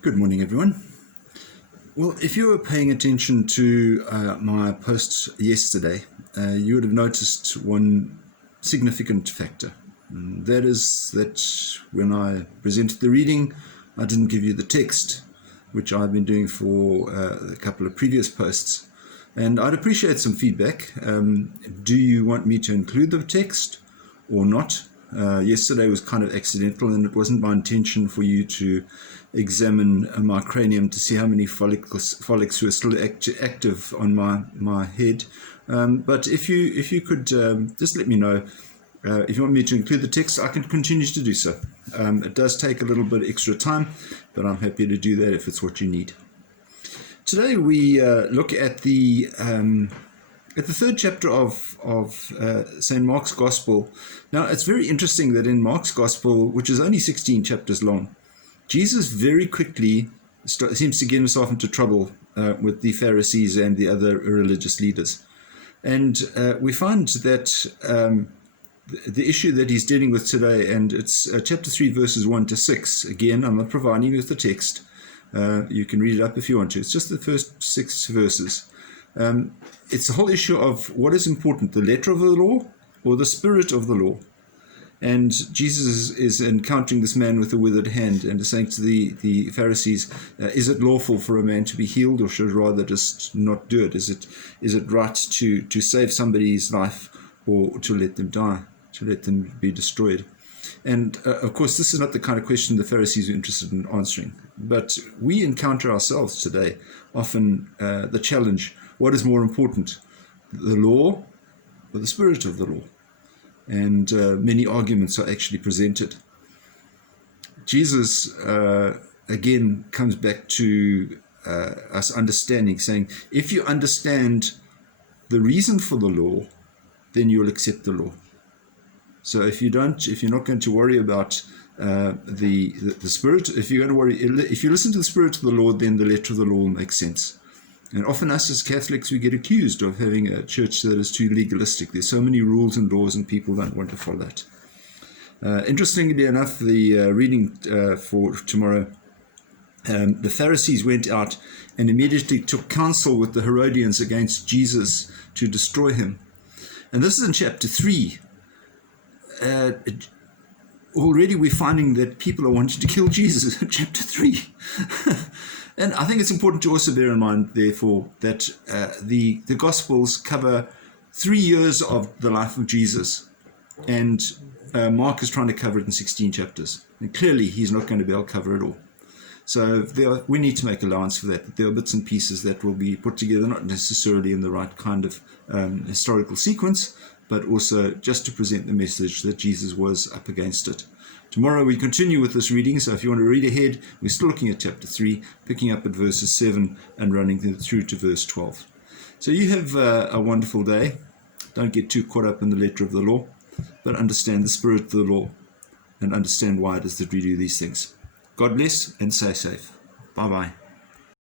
Good morning, everyone. Well, if you were paying attention to my post yesterday, you would have noticed one significant factor. And that is that when I presented the reading, I didn't give you the text, which I've been doing for a couple of previous posts. And I'd appreciate some feedback. Do you want me to include the text or not? Yesterday was kind of accidental, and it wasn't my intention for you to examine my cranium to see how many follicles were still active on my head. But if you could just let me know if you want me to include the text, I can continue to do so. It does take a little bit extra time, but I'm happy to do that if it's what you need. Today we look at the third chapter of St. Mark's Gospel. Now, it's very interesting that in Mark's Gospel, which is only 16 chapters long, Jesus very quickly seems to get himself into trouble with the Pharisees and the other religious leaders. And we find that the issue that he's dealing with today, and it's chapter 3, verses 1 to 6. Again, I'm not providing you with the text. You can read it up if you want to. It's just the first 6 verses. It's the whole issue of what is important, the letter of the law or the spirit of the law. And Jesus is encountering this man with a withered hand and is saying to the Pharisees, is it lawful for a man to be healed, or should I rather just not do it? Is it right to save somebody's life or to let them die, to let them be destroyed? And of course, this is not the kind of question the Pharisees are interested in answering. But we encounter ourselves today often the challenge, what is more important, the law or the spirit of the law? And many arguments are actually presented. Jesus, again, comes back to us understanding, saying, if you understand the reason for the law, then you'll accept the law. So if you're not going to worry about the spirit, if you listen to the spirit of the Lord, then the letter of the law makes sense. And often us as Catholics, we get accused of having a church that is too legalistic. There's so many rules and laws, and people don't want to follow it. Interestingly enough, the reading for tomorrow, the Pharisees went out and immediately took counsel with the Herodians against Jesus to destroy him. And this is in chapter 3. Already we're finding that people are wanting to kill Jesus in chapter 3. And I think it's important to also bear in mind, therefore, that the Gospels cover 3 years of the life of Jesus. And Mark is trying to cover it in 16 chapters. And clearly, he's not going to be able to cover it all. So we need to make allowance for that. There are bits and pieces that will be put together, not necessarily in the right kind of historical sequence, but also just to present the message that Jesus was up against it. Tomorrow we continue with this reading, so if you want to read ahead, we're still looking at chapter 3, picking up at verses 7 and running through to verse 12. So you have a wonderful day. Don't get too caught up in the letter of the law, but understand the spirit of the law and understand why it is that we do these things. God bless and stay safe. Bye-bye.